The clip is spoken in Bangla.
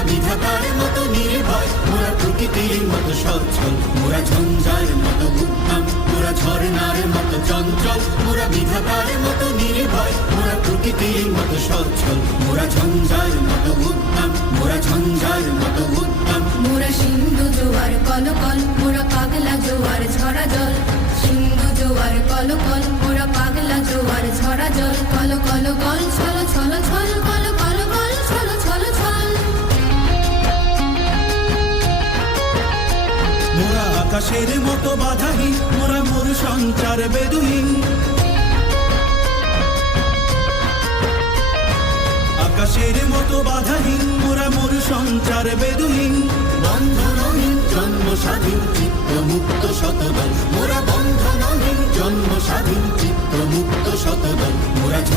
মোরা বিধাতার মতো নির্ভয়, মোরা প্রকৃতির মতো সচ্ছল, মোরা ঝঞ্ঝার মতো উদ্যম, মোরা ঝর্ণার মতো চঞ্চল, মোরা বিধাতার মতো নির্ভয়, মোরা প্রকৃতির মতো সচ্ছল, মোরা ঝঞ্ঝার মতো উদ্যম, মোরা ঝঞ্ঝার মতো উদ্যম। মোরা সিন্ধু জোয়ার কলকল, মোরা পাগলা জোয়ার ঝরা জল, সিন্ধু জোয়ার কলকল, মোরা পাগলা জোয়ার ঝরা জল, কল কল কল ছল ছল ছল, কল কল কল ছল ছল ছল। মোরা আকাশের মতো বাধাহীন, মোরা মোর সঞ্চার বেদুহীন, আকাশের মতো বাধাহীন, মোরা মোর সঞ্চার বেদুহীন। বন্ধনহীন জন্ম স্বাধীন চিত্ত মুক্ত শতদল, মোরা বন্ধনহীন জন্ম স্বাধীন চিত্ত মুক্ত শতদল, মোরা